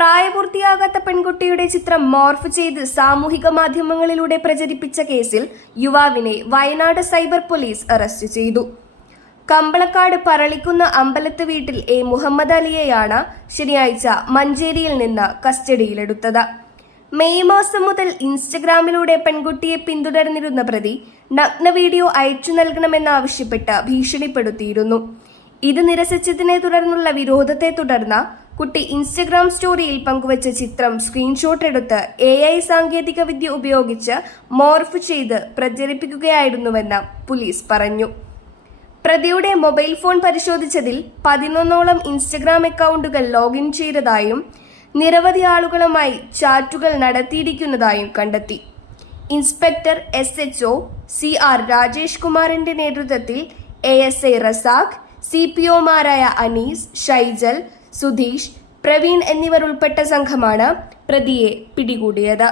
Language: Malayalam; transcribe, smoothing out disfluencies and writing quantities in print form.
പ്രായപൂർത്തിയാകാത്ത പെൺകുട്ടിയുടെ ചിത്രം മോർഫ് ചെയ്ത് സാമൂഹിക മാധ്യമങ്ങളിലൂടെ പ്രചരിപ്പിച്ച കേസിൽ യുവാവിനെ വയനാട് സൈബർ പോലീസ് അറസ്റ്റ് ചെയ്തു. കമ്പളക്കാട് പറളിക്കുന്ന അമ്പലത്ത് വീട്ടിൽ എ മുഹമ്മദ് അലിയെയാണ് ശനിയാഴ്ച മഞ്ചേരിയിൽ നിന്ന് കസ്റ്റഡിയിലെടുത്തത്. മെയ് മാസം മുതൽ ഇൻസ്റ്റഗ്രാമിലൂടെ പെൺകുട്ടിയെ പിന്തുടർന്നിരുന്ന പ്രതി നഗ്ന വീഡിയോ അയച്ചു നൽകണമെന്നാവശ്യപ്പെട്ട് ഭീഷണിപ്പെടുത്തിയിരുന്നു. ഇത് നിരസിച്ചതിനെ തുടർന്നുള്ള വിരോധത്തെ തുടർന്ന് കുട്ടി ഇൻസ്റ്റഗ്രാം സ്റ്റോറിയിൽ പങ്കുവച്ച ചിത്രം സ്ക്രീൻഷോട്ട് എടുത്ത് AI സാങ്കേതിക വിദ്യ ഉപയോഗിച്ച് മോർഫ് ചെയ്ത് പ്രചരിപ്പിക്കുകയായിരുന്നുവെന്ന് പോലീസ് പറഞ്ഞു. പ്രതിയുടെ മൊബൈൽ ഫോൺ പരിശോധിച്ചതിൽ 11ഓളം ഇൻസ്റ്റഗ്രാം അക്കൗണ്ടുകൾ ലോഗിൻ ചെയ്തതായും നിരവധി ആളുകളുമായി ചാറ്റുകൾ നടത്തിയിരിക്കുന്നതായും കണ്ടെത്തി. ഇൻസ്പെക്ടർ SHO CR രാജേഷ് കുമാറിന്റെ നേതൃത്വത്തിൽ ASI റസാഖ്, CPOമാരായ അനീസ്, ഷൈജൽ, സുധീഷ്, പ്രവീൺ എന്നിവരുൾപ്പെട്ട സംഘമാണ് പ്രതിയെ പിടികൂടിയത്.